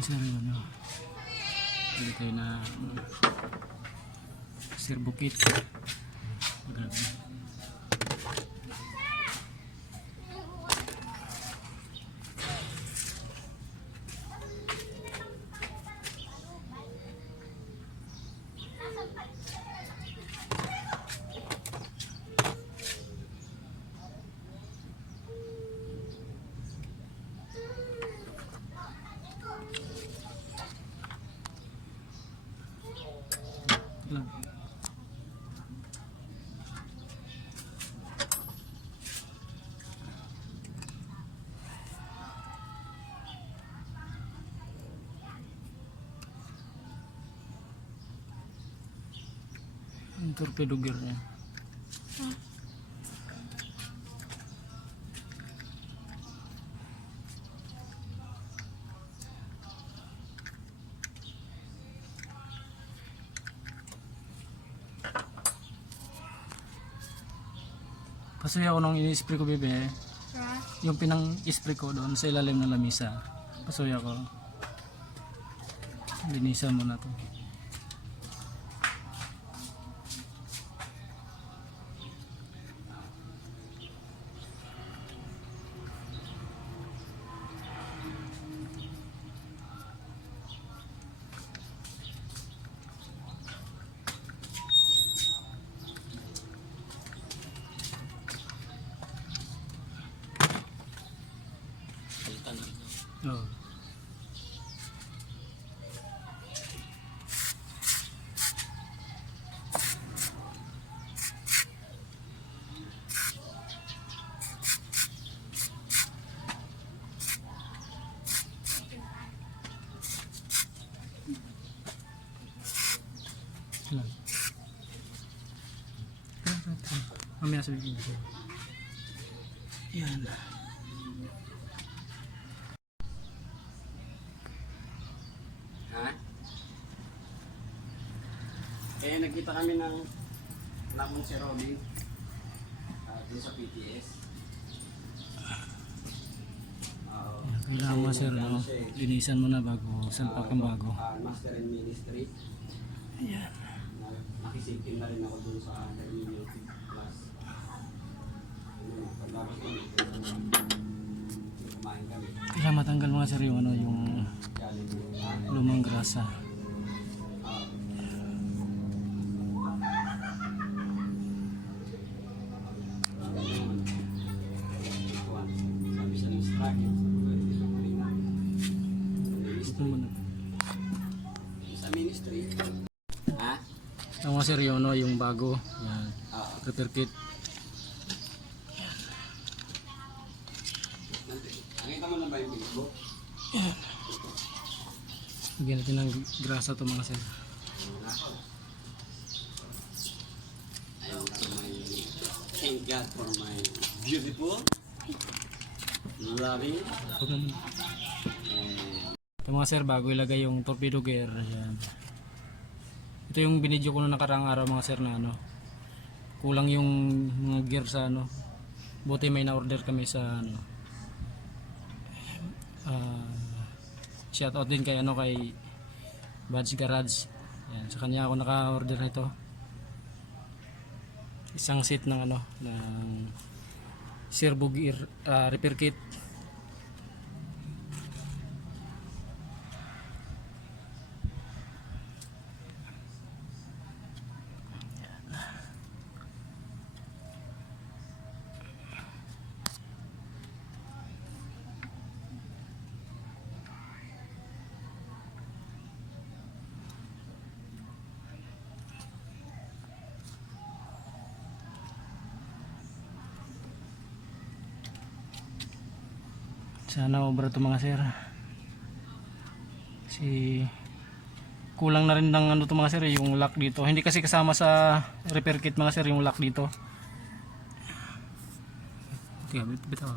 Sir, ano, pwede tayo na Sir Bukit. Grabe. Lang. Ang torpedo gear niya. Kasi ako nung ini-spray ko, bebe, yung pinang-spray ko doon sa ilalim ng lamisa. Pasuya ko. Linisan mo na to. Oh. Mamaya sabihin ko. Yan. Eh, nagkita kami ng namon si Robin dun sa PTS. Kailangan mo, sir, no? Linisan mo na bago salpak ang bago. Master in Ministry. Ayan. Nakisipin na rin ako dun sa intermediate class. Pagkakos kumain kami. Kailangan matanggal mga sir yung, ano, yung lumang grasa. Sa ministry. Ha? Ang mga sir yung, no, yung bago. Yan. Repair kit. Nakita mo na ba yung Facebook? Lagyan natin ng grasa to mga sir. Thank God for my beautiful, loving, Ito mga sir, bago ilagay yung torpedo gear. Yan. Ito yung binidyo ko na nakarang araw mga sir na ano, kulang yung mga gear sa ano. Buti may na-order kami sa ano. Shout out din kay ano, kay Badge Garage. Yan, sa kanya ako naka-order nito. Isang set ng ano, ng servo gear repair kit. Sana obra to mga sir. Kulang na rin ng ano to mga sir, yung lock dito. Hindi kasi kasama sa repair kit mga sir yung lock dito. Bitaw.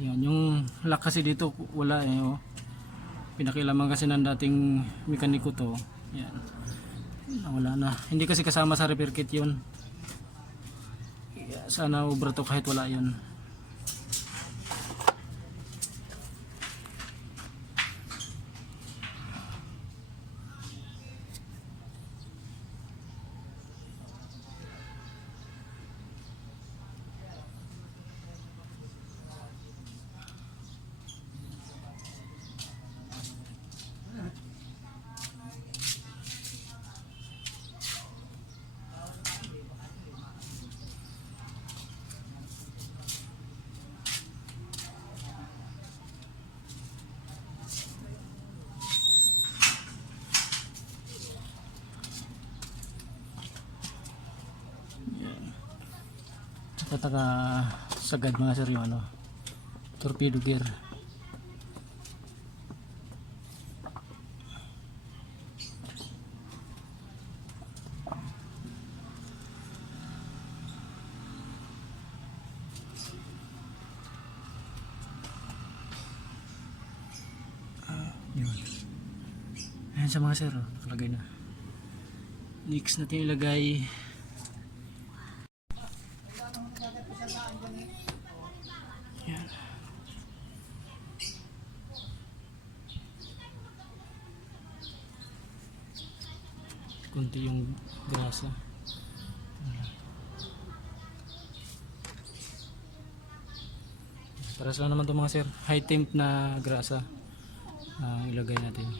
Yan, yung lock kasi dito wala eh, oh. Pinakilaman kasi ng dating mekaniko to. Yan. Wala na. Hindi kasi kasama sa repair kit 'yun. Sana obra to kahit wala 'yun. Tataka sagad mga sir yung ano, torpedo gear. Yun. Ayan sa mga sir, oh, nakalagay na. Next natin ilagay. Yan. Kunti yung grasa. Paras lang naman to mga sir. High temp na grasa ang ilagay natin.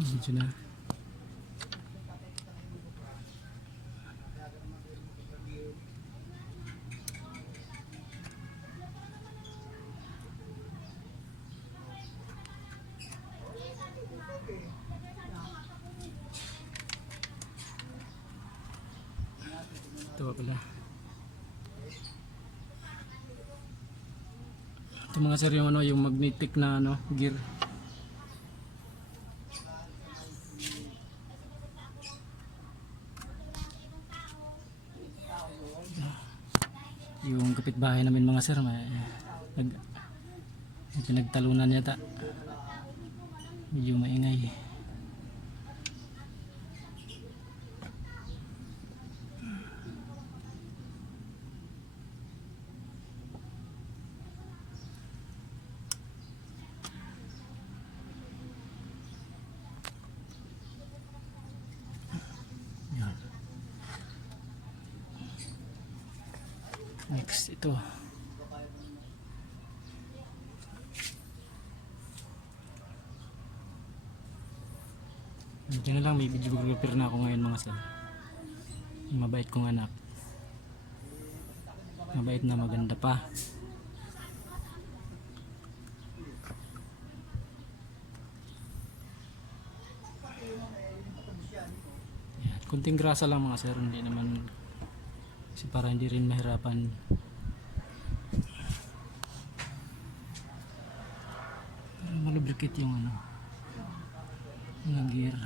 Medyo na. Ito pa pala. Ito mga sir yung ano, yung magnetic na ano, gear. Yung kapitbahay namin mga sir, may pinagtalunan yata. Medyo maingay. Yan. Next ito. Medyo na lang, may videographer na ako ngayon mga sir. Mabait kong anak. Mabait na maganda pa. Yan. Kunting grasa lang mga sir, hindi naman kasi para hindi rin mahirapan. Para malubricate yung ano, yung gear.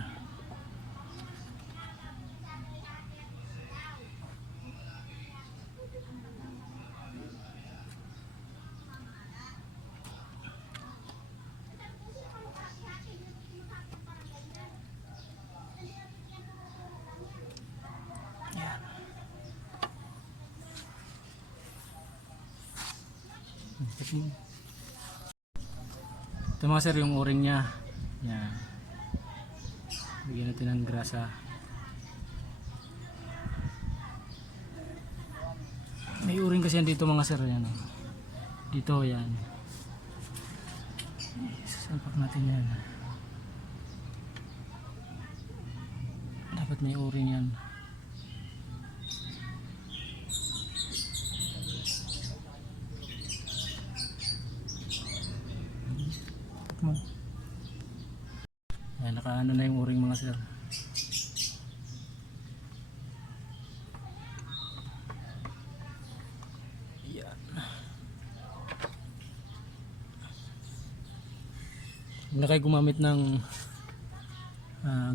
Ito mga sir yung o-ring nya. Yan. Bigyan natin ng grasa. May o-ring kasi yan dito mga sir. Yan, oh. Dito yan. Sasampak natin yan. Dapat may o-ring yan. Ayan, nakaano na yung o-ring mga sir. Ayan. Huwag na kayo gumamit ng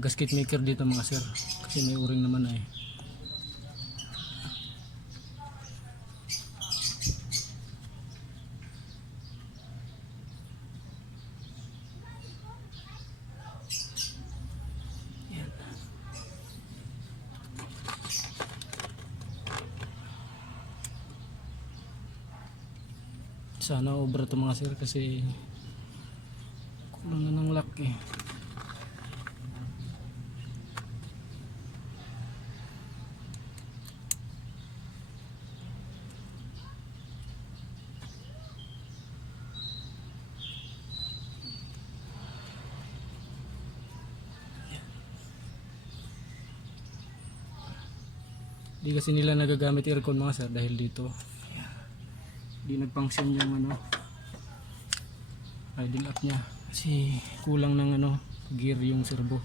gasket maker dito mga sir. Kasi may o-ring naman eh. Sana obra to mga sir kasi kulang na ng lock eh. Di kasi nila nagagamit aircon mga sir dahil dito di nag-function yung ano idle up nya kasi kulang ng ano gear yung servo.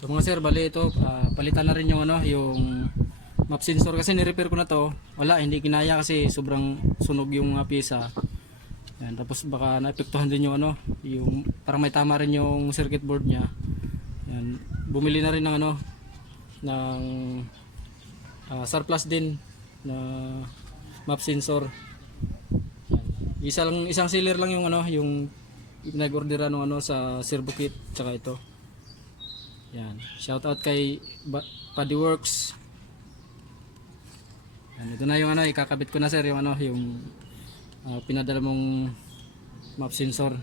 So mga sir, bali ito palitan na rin yung ano yung map sensor kasi ni-repair ko na to. Wala, hindi kinaya kasi sobrang sunog yung pyesa. Yan, tapos baka naapektuhan din yung ano, yung parang may tama rin yung circuit board niya. Yan, bumili na rin ng ano ng surplus din na map sensor. Yan. Isang sealer lang yung ano, yung nag-order ng ano sa servo kit tsaka ito. Yan, shout out kay Paddyworks. Yan, ito na yung ano, ikakabit ko na sir yung ano, yung pinadala mong map sensor.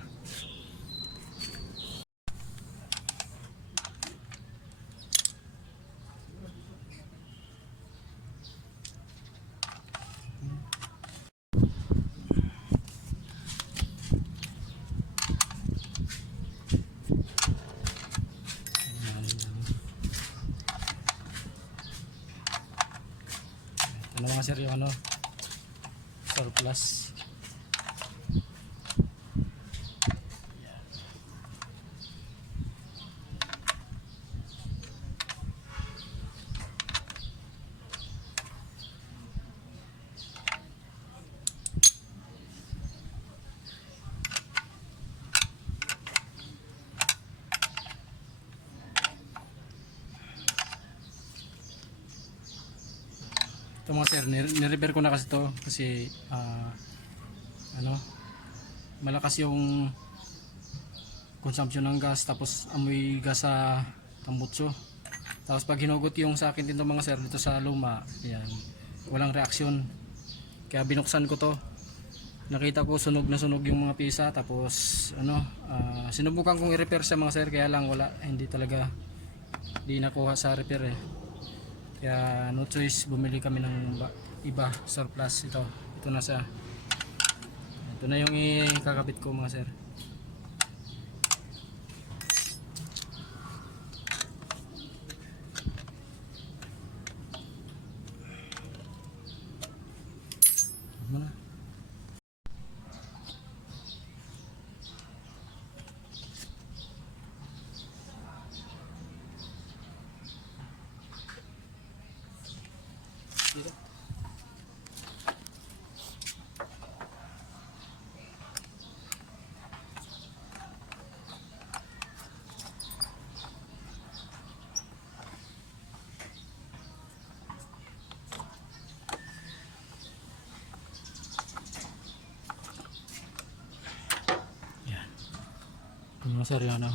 Ano mga sir yung ano surplus. Ito mga sir, ni-repair ko na kasi to kasi ano, malakas yung consumption ng gas tapos amoy gas sa tambutso. Tapos pag hinugot yung sa akin dito mga sir dito sa luma, yan, walang reaksyon. Kaya binuksan ko to. Nakita ko sunog na sunog yung mga pisa tapos ano, sinubukan kong i-repair sa mga sir kaya lang wala, hindi talaga di nakuha sa repair eh. Kaya no choice, bumili kami ng iba surplus. Ito na siya. Ito na yung ikakabit ko mga sir. Ano na? Dito. Yan. Ano sir yun ano?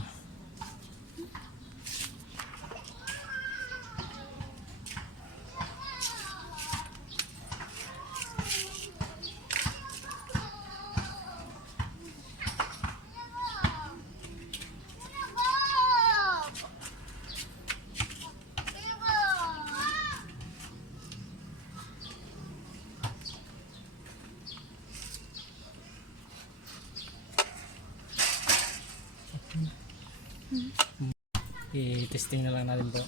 I-testing na lang natin to.